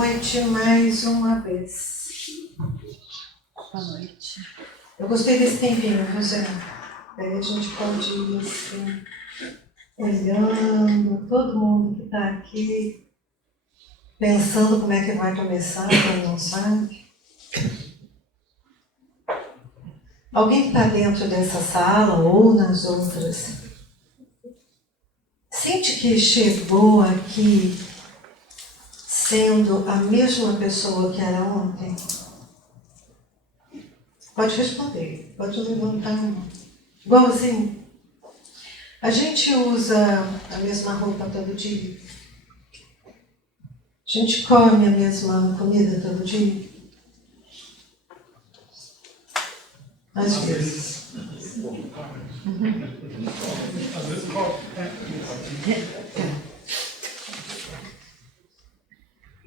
noite mais uma vez. Boa noite. Eu gostei desse tempinho, Rosana. Daí a gente pode ir assim, olhando todo mundo que está aqui, pensando como é que vai começar, quem não sabe. Alguém que está dentro dessa sala ou nas outras, sente que chegou aqui sendo a mesma pessoa que era ontem? Pode responder, pode levantar a mão. Igualzinho. A gente usa a mesma roupa todo dia? A gente come a mesma comida todo dia? Às vezes.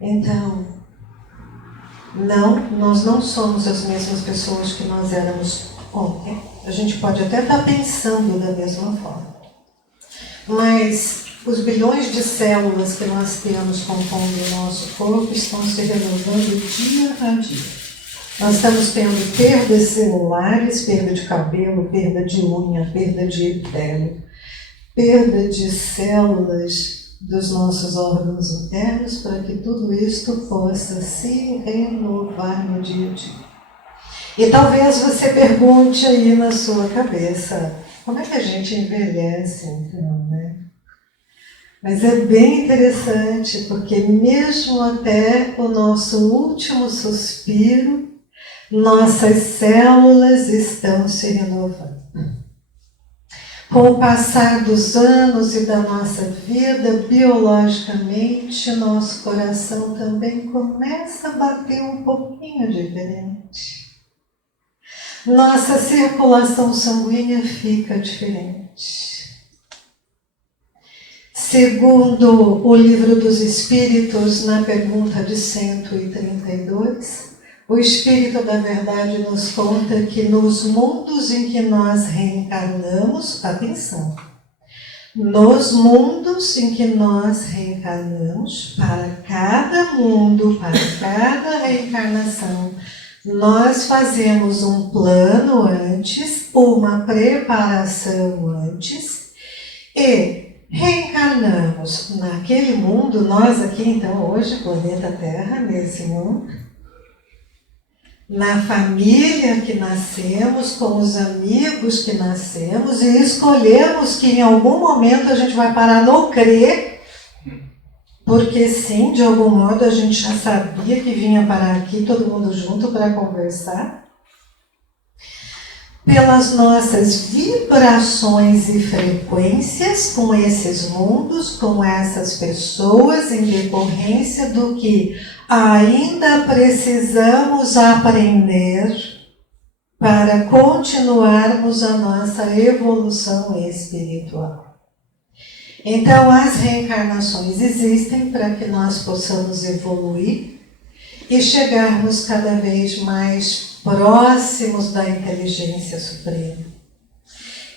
Então, não, nós não somos as mesmas pessoas que nós éramos ontem. A gente pode até estar pensando da mesma forma. Mas os bilhões de células que nós temos compondo o nosso corpo estão se renovando dia a dia. Nós estamos tendo perdas celulares, perda de cabelo, perda de unha, perda de epitélio, perda de células dos nossos órgãos internos para que tudo isto possa se renovar no dia a dia. E talvez você pergunte aí na sua cabeça, como é que a gente envelhece então, né? Mas é bem interessante, porque mesmo até o nosso último suspiro, nossas células estão se renovando. Com o passar dos anos e da nossa vida, biologicamente, nosso coração também começa a bater um pouquinho diferente. Nossa circulação sanguínea fica diferente. Segundo o Livro dos Espíritos, na pergunta de 132, o Espírito da Verdade nos conta que nos mundos em que nós reencarnamos, atenção, nos mundos em que nós reencarnamos, para cada mundo, para cada reencarnação, nós fazemos um plano antes, uma preparação antes e reencarnamos naquele mundo, nós aqui então hoje, planeta Terra, nesse mundo, na família que nascemos, com os amigos que nascemos e escolhemos que em algum momento a gente vai parar no crer, porque sim, de algum modo a gente já sabia que vinha parar aqui todo mundo junto para conversar. Pelas nossas vibrações e frequências com esses mundos, com essas pessoas, em decorrência do que ainda precisamos aprender para continuarmos a nossa evolução espiritual. Então, as reencarnações existem para que nós possamos evoluir e chegarmos cada vez mais próximos da inteligência suprema.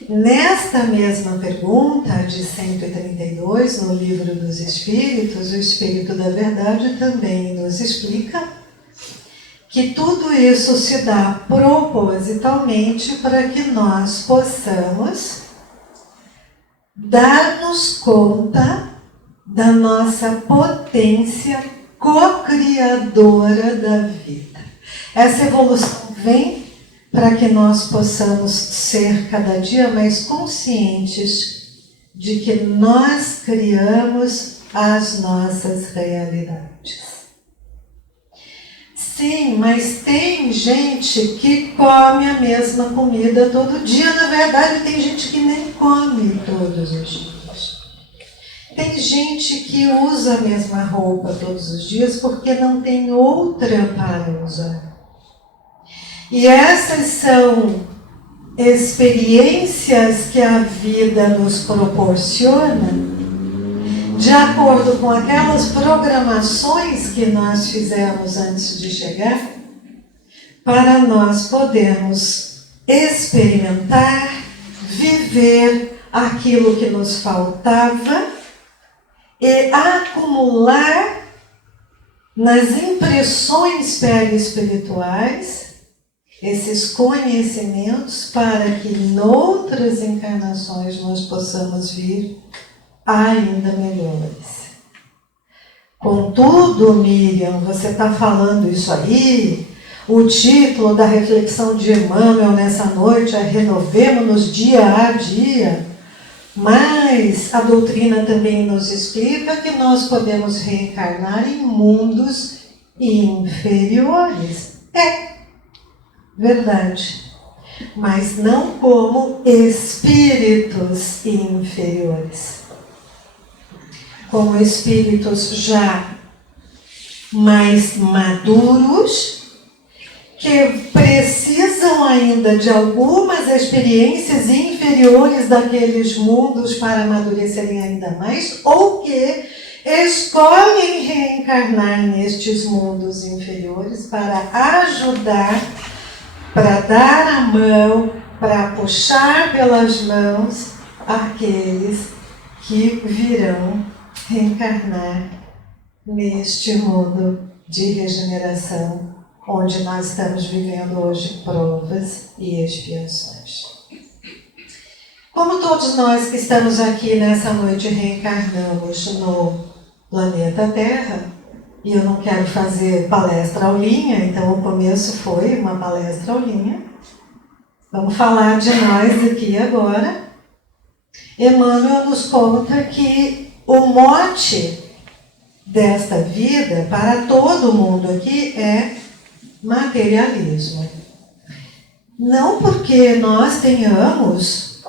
Nesta mesma pergunta de 132, no Livro dos Espíritos, o Espírito da Verdade também nos explica que tudo isso se dá propositalmente para que nós possamos dar-nos conta da nossa potência co-criadora da vida. Essa evolução vem para que nós possamos ser cada dia mais conscientes de que nós criamos as nossas realidades. Sim, mas tem gente que come a mesma comida todo dia. Na verdade, tem gente que nem come todos os dias. Tem gente que usa a mesma roupa todos os dias porque não tem outra para usar. E essas são experiências que a vida nos proporciona de acordo com aquelas programações que nós fizemos antes de chegar, para nós podermos experimentar, viver aquilo que nos faltava e acumular nas impressões perispirituais, esses conhecimentos, para que em outras encarnações nós possamos vir ainda melhores. Contudo, Miriam, você está falando isso aí, o título da reflexão de Emmanuel nessa noite é Renovemo-nos dia a dia, mas a doutrina também nos explica que nós podemos reencarnar em mundos inferiores. É verdade, mas não como espíritos inferiores. Como espíritos já mais maduros, que precisam ainda de algumas experiências inferiores daqueles mundos para amadurecerem ainda mais, ou que escolhem reencarnar nestes mundos inferiores para ajudar, para dar a mão, para puxar pelas mãos aqueles que virão reencarnar neste mundo de regeneração, onde nós estamos vivendo hoje provas e expiações. Como todos nós que estamos aqui nessa noite reencarnamos no planeta Terra, e eu não quero fazer palestra aulinha, então o começo foi uma palestra aulinha. Vamos falar de nós aqui agora. Emmanuel nos conta que o mote desta vida, para todo mundo aqui, é materialismo. Não porque nós tenhamos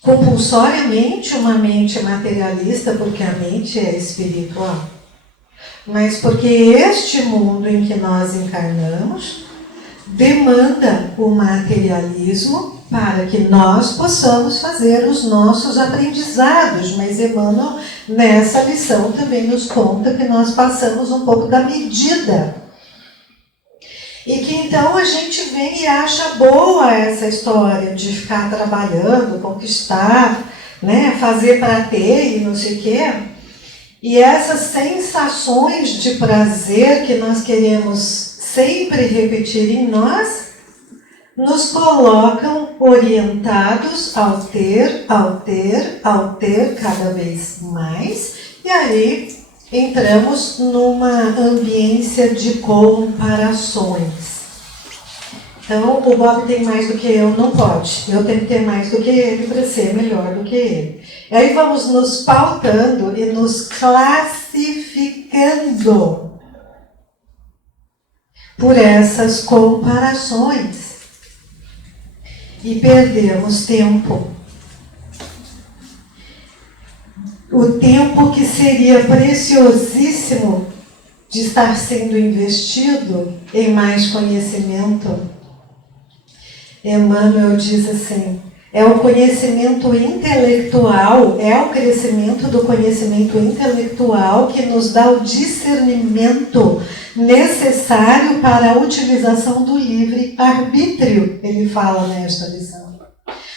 compulsoriamente uma mente materialista, porque a mente é espiritual, mas porque este mundo em que nós encarnamos demanda o materialismo para que nós possamos fazer os nossos aprendizados. Mas Emmanuel, nessa lição, também nos conta que nós passamos um pouco da medida. E que então a gente vem e acha boa essa história de ficar trabalhando, conquistar, né, fazer para ter e não sei o quê. E essas sensações de prazer que nós queremos sempre repetir em nós, nos colocam orientados ao ter cada vez mais, e aí entramos numa ambiência de comparações. Então, o Bob tem mais do que eu, não pode. Eu tenho que ter mais do que ele para ser melhor do que ele. E aí vamos nos pautando e nos classificando por essas comparações. E perdemos tempo. O tempo que seria preciosíssimo de estar sendo investido em mais conhecimento. Emmanuel diz assim, é o conhecimento intelectual, é o crescimento do conhecimento intelectual que nos dá o discernimento necessário para a utilização do livre-arbítrio, ele fala nesta lição.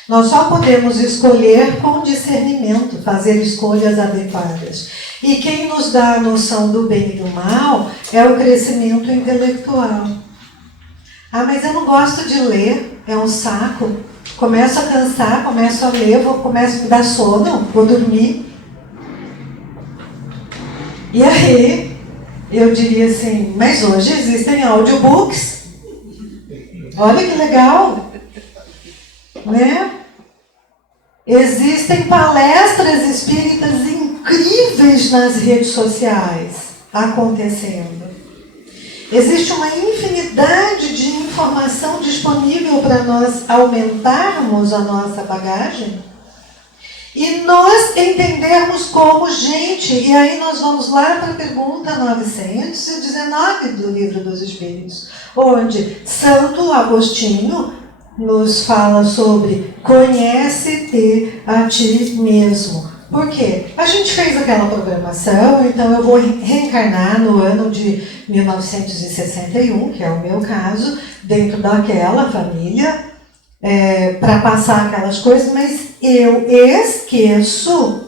Nós só podemos escolher com discernimento, fazer escolhas adequadas. E quem nos dá a noção do bem e do mal é o crescimento intelectual. Ah, mas eu não gosto de ler, é um saco. Começo a cansar, começo a ler, começo a me dar sono, vou dormir. E aí, eu diria assim, mas hoje existem audiobooks. Olha que legal, né? Existem palestras espíritas incríveis nas redes sociais acontecendo. Existe uma infinidade de informação disponível para nós aumentarmos a nossa bagagem e nós entendermos como gente. E aí nós vamos lá para a pergunta 919 do Livro dos Espíritos, onde Santo Agostinho nos fala sobre conhece-te a ti mesmo. Por quê? A gente fez aquela programação, então eu vou reencarnar no ano de 1961, que é o meu caso, dentro daquela família, para passar aquelas coisas, mas eu esqueço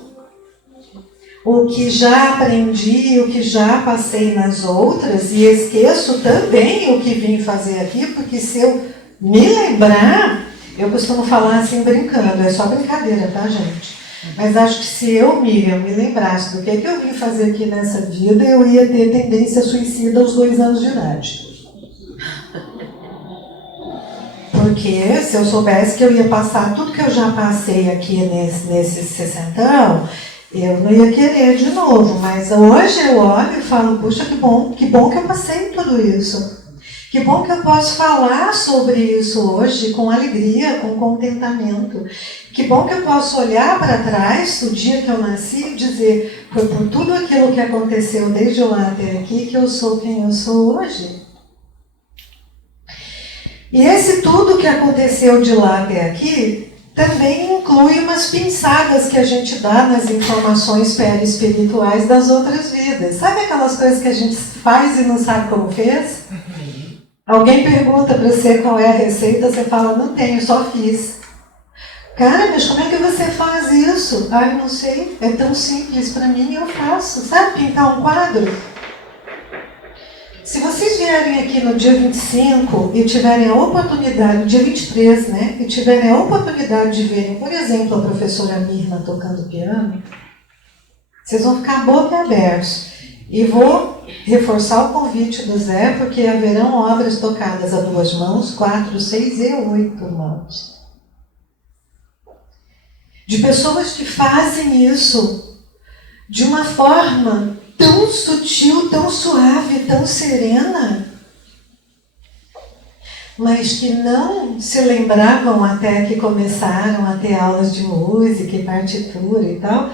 o que já aprendi, o que já passei nas outras, e esqueço também o que vim fazer aqui, porque se eu me lembrar, eu costumo falar assim brincando, é só brincadeira, tá, gente? Mas acho que se eu, Miriam, me lembrasse do que eu vim fazer aqui nessa vida, eu ia ter tendência suicida aos 2 anos de idade. Porque se eu soubesse que eu ia passar tudo que eu já passei aqui nesses 60, eu não ia querer de novo. Mas hoje eu olho e falo, puxa, que bom que eu passei tudo isso. Que bom que eu posso falar sobre isso hoje com alegria, com contentamento. Que bom que eu posso olhar para trás do dia que eu nasci e dizer, foi por tudo aquilo que aconteceu desde lá até aqui que eu sou quem eu sou hoje. E esse tudo que aconteceu de lá até aqui também inclui umas pinçadas que a gente dá nas informações perispirituais das outras vidas. Sabe aquelas coisas que a gente faz e não sabe como fez? Alguém pergunta para você qual é a receita, você fala, não tenho, só fiz. Cara, mas como é que você faz isso? Eu não sei, é tão simples para mim, eu faço. Sabe pintar um quadro? Se vocês vierem aqui no dia 25 e tiverem a oportunidade, no dia 23, né? E tiverem a oportunidade de verem, por exemplo, a professora Mirna tocando piano, vocês vão ficar boquiabertos. E vou reforçar o convite do Zé, porque haverão obras tocadas a 2 mãos, 4, 6 e 8 mãos. De pessoas que fazem isso de uma forma tão sutil, tão suave, tão serena, mas que não se lembravam até que começaram a ter aulas de música e partitura e tal,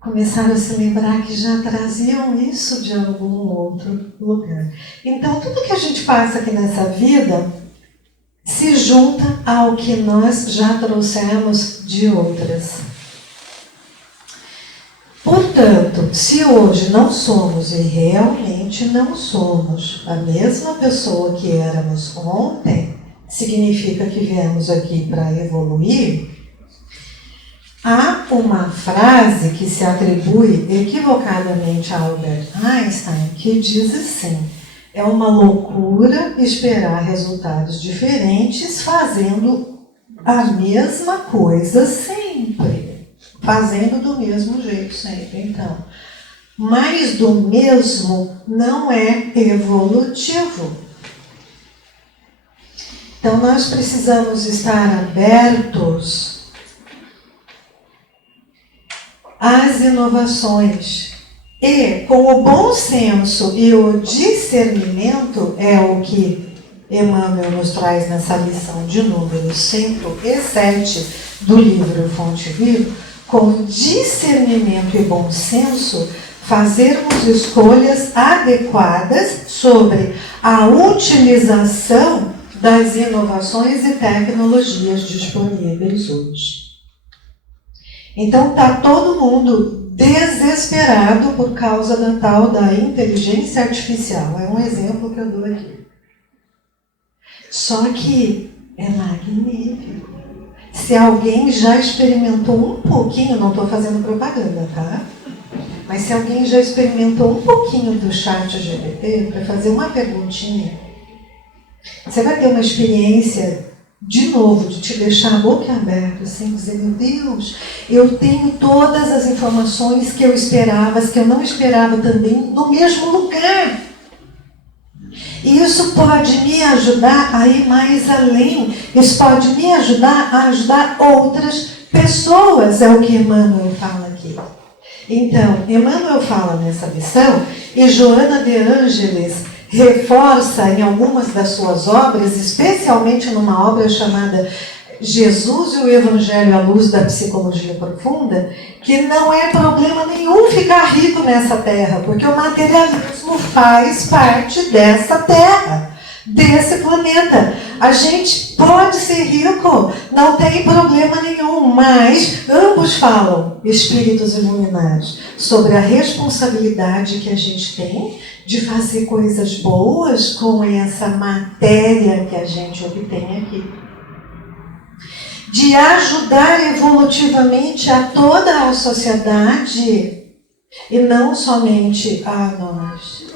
começaram a se lembrar que já traziam isso de algum outro lugar. Então, tudo que a gente passa aqui nessa vida se junta ao que nós já trouxemos de outras. Portanto, se hoje não somos, e realmente não somos, a mesma pessoa que éramos ontem, significa que viemos aqui para evoluir. Há uma frase que se atribui equivocadamente a Albert Einstein que diz assim: é uma loucura esperar resultados diferentes fazendo a mesma coisa sempre. Fazendo do mesmo jeito sempre. Então, mais do mesmo não é evolutivo. Então, nós precisamos estar abertos às inovações. E, com o bom senso e o discernimento, é o que Emmanuel nos traz nessa lição de número 107 do livro Fonte Viva, com discernimento e bom senso, fazermos escolhas adequadas sobre a utilização das inovações e tecnologias disponíveis hoje. Então, está todo mundo desesperado por causa da tal da inteligência artificial. É um exemplo que eu dou aqui. Só que é magnífico. Se alguém já experimentou um pouquinho, não estou fazendo propaganda, tá? Mas se alguém já experimentou um pouquinho do ChatGPT, para fazer uma perguntinha, você vai ter uma experiência, de novo, de te deixar a boca aberta, assim, dizer, meu Deus, eu tenho todas as informações que eu esperava, as que eu não esperava também, no mesmo lugar. E isso pode me ajudar a ir mais além. Isso pode me ajudar a ajudar outras pessoas, é o que Emmanuel fala aqui. Então, Emmanuel fala nessa lição, e Joana de Ângeles reforça em algumas das suas obras, especialmente numa obra chamada Jesus e o Evangelho à Luz da Psicologia Profunda, que não é problema nenhum ficar rico nessa terra, porque o materialismo faz parte dessa terra, desse planeta. A gente pode ser rico, não tem problema nenhum, mas ambos falam, espíritos iluminados, sobre a responsabilidade que a gente tem de fazer coisas boas com essa matéria que a gente obtém aqui. De ajudar evolutivamente a toda a sociedade e não somente a nós.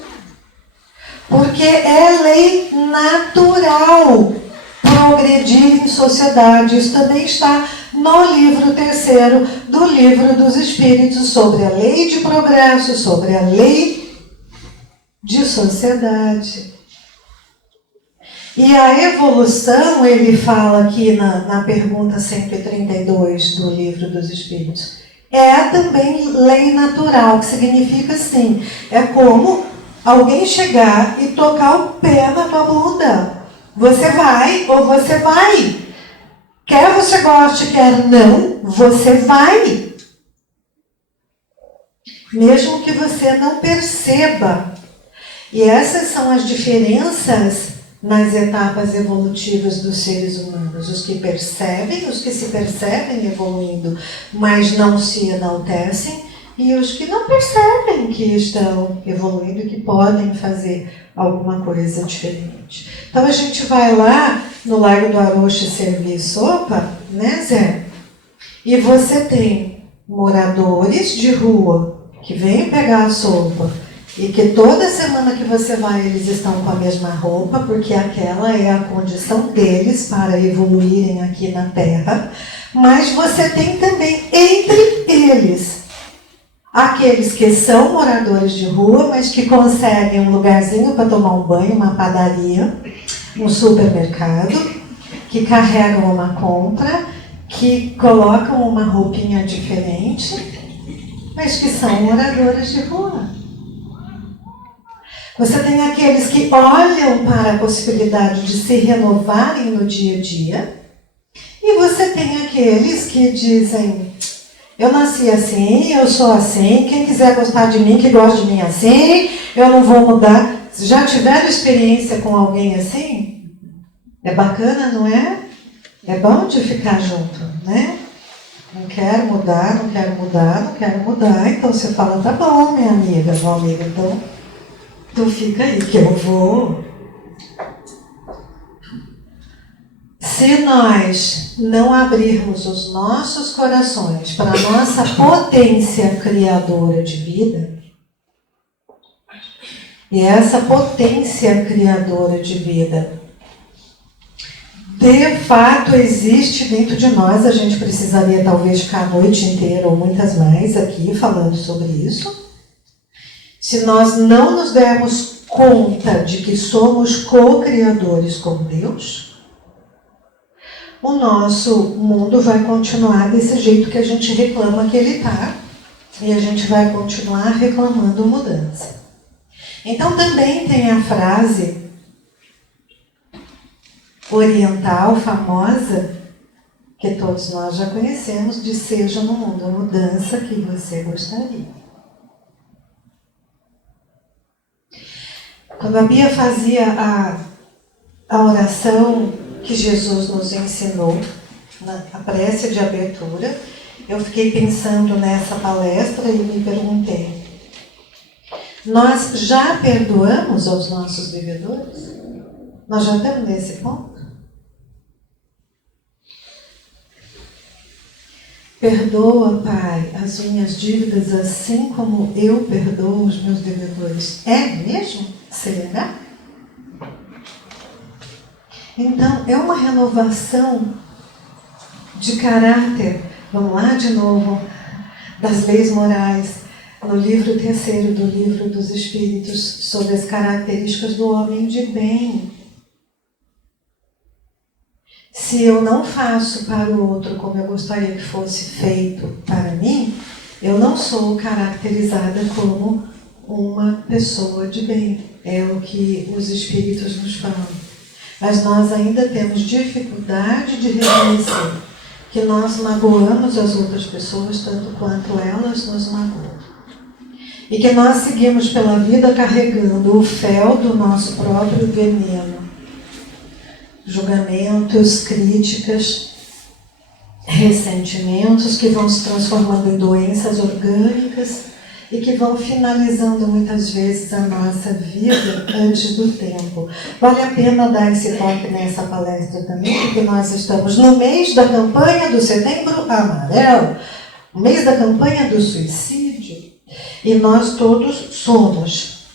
Porque é lei natural progredir em sociedade. Isso também está no livro 3º do Livro dos Espíritos, sobre a lei de progresso, sobre a lei de sociedade. E a evolução, ele fala aqui na pergunta 132 do Livro dos Espíritos, é também lei natural, que significa assim, é como alguém chegar e tocar o pé na tua bunda. Você vai ou você vai. Quer você goste, quer não, você vai. Mesmo que você não perceba. E essas são as diferenças nas etapas evolutivas dos seres humanos. Os que percebem, os que se percebem evoluindo, mas não se enaltecem, e os que não percebem que estão evoluindo e que podem fazer alguma coisa diferente. Então a gente vai lá no Largo do Aroche servir sopa, né, Zé? E você tem moradores de rua que vêm pegar a sopa e que toda semana que você vai eles estão com a mesma roupa, porque aquela é a condição deles para evoluírem aqui na Terra. Mas você tem também entre eles aqueles que são moradores de rua, mas que conseguem um lugarzinho para tomar um banho, uma padaria, um supermercado, que carregam uma compra, que colocam uma roupinha diferente, mas que são moradores de rua. Você tem aqueles que olham para a possibilidade de se renovarem no dia a dia, e você tem aqueles que dizem: eu nasci assim, eu sou assim, quem quiser gostar de mim, que gosta de mim assim, eu não vou mudar. Já tiveram experiência com alguém assim? É bacana, não é? É bom de ficar junto, né? Não quero mudar, não quero mudar, não quero mudar. Então você fala: tá bom, minha amiga, meu amigo, então tu fica aí que eu vou. Se nós não abrirmos os nossos corações para a nossa potência criadora de vida, e essa potência criadora de vida de fato existe dentro de nós, a gente precisaria talvez ficar a noite inteira ou muitas mais aqui falando sobre isso. Se nós não nos dermos conta de que somos co-criadores com Deus, o nosso mundo vai continuar desse jeito que a gente reclama que ele está, e a gente vai continuar reclamando mudança. Então também tem a frase oriental famosa, que todos nós já conhecemos, de seja no mundo a mudança que você gostaria. Quando a Bia fazia a oração que Jesus nos ensinou, a prece de abertura, eu fiquei pensando nessa palestra e me perguntei: nós já perdoamos aos nossos devedores? Nós já estamos nesse ponto? Perdoa, Pai, as minhas dívidas assim como eu perdoo os meus devedores. É mesmo? Será? Então, é uma renovação de caráter. Vamos lá de novo, das leis morais, no livro 3º do Livro dos Espíritos, sobre as características do homem de bem. Se eu não faço para o outro como eu gostaria que fosse feito para mim, eu não sou caracterizada como uma pessoa de bem. É o que os Espíritos nos falam. Mas nós ainda temos dificuldade de reconhecer que nós magoamos as outras pessoas tanto quanto elas nos magoam. E que nós seguimos pela vida carregando o fel do nosso próprio veneno. Julgamentos, críticas, ressentimentos que vão se transformando em doenças orgânicas e que vão finalizando muitas vezes a nossa vida antes do tempo. Vale a pena dar esse toque nessa palestra também, porque nós estamos no mês da campanha do Setembro Amarelo, o mês da campanha do suicídio. E nós todos somos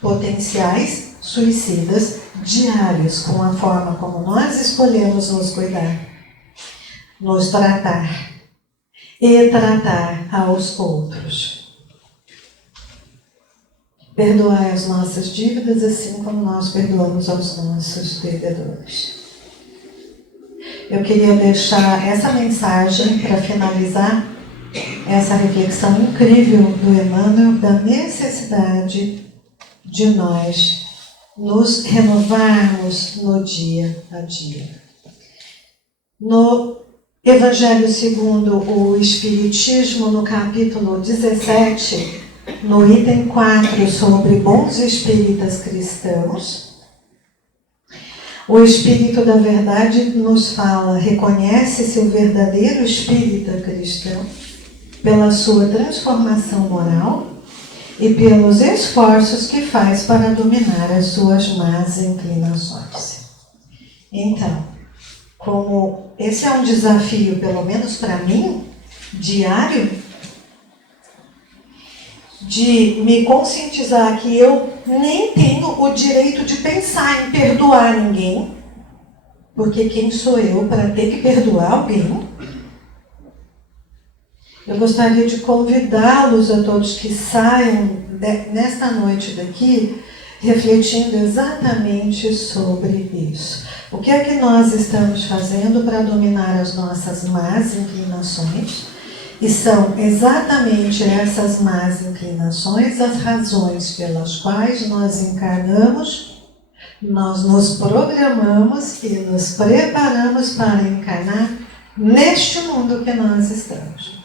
potenciais suicidas diários com a forma como nós escolhemos nos cuidar, nos tratar e tratar aos outros. Perdoai as nossas dívidas assim como nós perdoamos aos nossos devedores. Eu queria deixar essa mensagem para finalizar essa reflexão incrível do Emmanuel da necessidade de nós nos renovarmos no dia a dia. No Evangelho segundo o Espiritismo, no capítulo 17, no item 4, sobre bons espíritas cristãos, o Espírito da Verdade nos fala: reconhece-se o verdadeiro espírita cristão pela sua transformação moral e pelos esforços que faz para dominar as suas más inclinações. Então, como esse é um desafio, pelo menos para mim, diário, de me conscientizar que eu nem tenho o direito de pensar em perdoar ninguém, porque quem sou eu para ter que perdoar alguém? Eu gostaria de convidá-los a todos que saiam nesta noite daqui refletindo exatamente sobre isso. O que é que nós estamos fazendo para dominar as nossas más inclinações? E são exatamente essas más inclinações as razões pelas quais nós encarnamos, nós nos programamos e nos preparamos para encarnar neste mundo que nós estamos.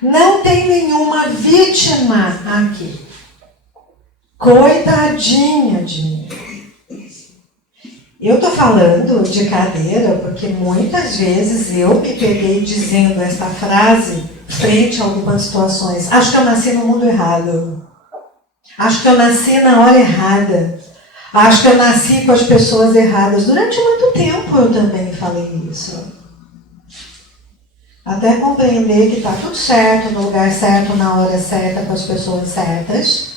Não tem nenhuma vítima aqui. Coitadinha de mim. Eu estou falando de cadeira porque muitas vezes eu me peguei dizendo esta frase frente a algumas situações. Acho que eu nasci no mundo errado. Acho que eu nasci na hora errada. Acho que eu nasci com as pessoas erradas. Durante muito tempo eu também falei isso. Até compreender que está tudo certo, no lugar certo, na hora certa, com as pessoas certas.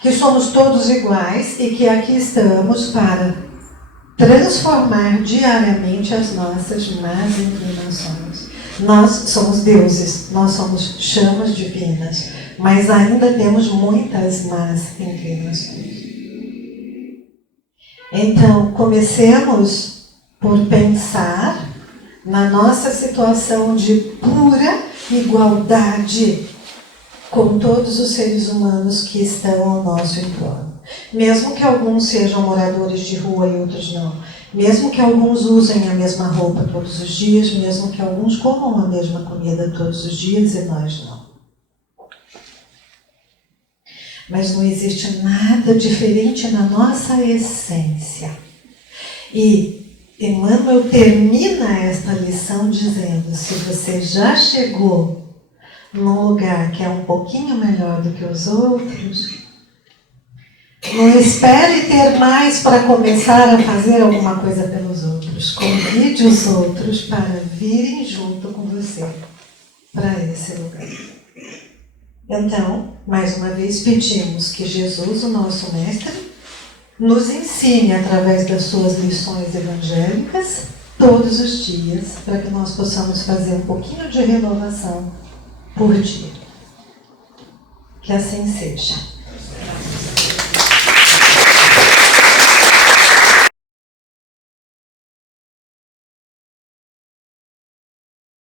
Que somos todos iguais e que aqui estamos para transformar diariamente as nossas más inclinações. Nós somos deuses, nós somos chamas divinas, mas ainda temos muitas más inclinações. Então, comecemos por pensar na nossa situação de pura igualdade com todos os seres humanos que estão ao nosso entorno. Mesmo que alguns sejam moradores de rua e outros não. Mesmo que alguns usem a mesma roupa todos os dias, mesmo que alguns comam a mesma comida todos os dias e nós não. Mas não existe nada diferente na nossa essência. E Emmanuel termina esta lição dizendo: se você já chegou num lugar que é um pouquinho melhor do que os outros, não espere ter mais para começar a fazer alguma coisa pelos outros. Convide os outros para virem junto com você para esse lugar. Então, mais uma vez, pedimos que Jesus, o nosso Mestre, nos ensine através das suas lições evangélicas todos os dias, para que nós possamos fazer um pouquinho de renovação por dia. Que assim seja.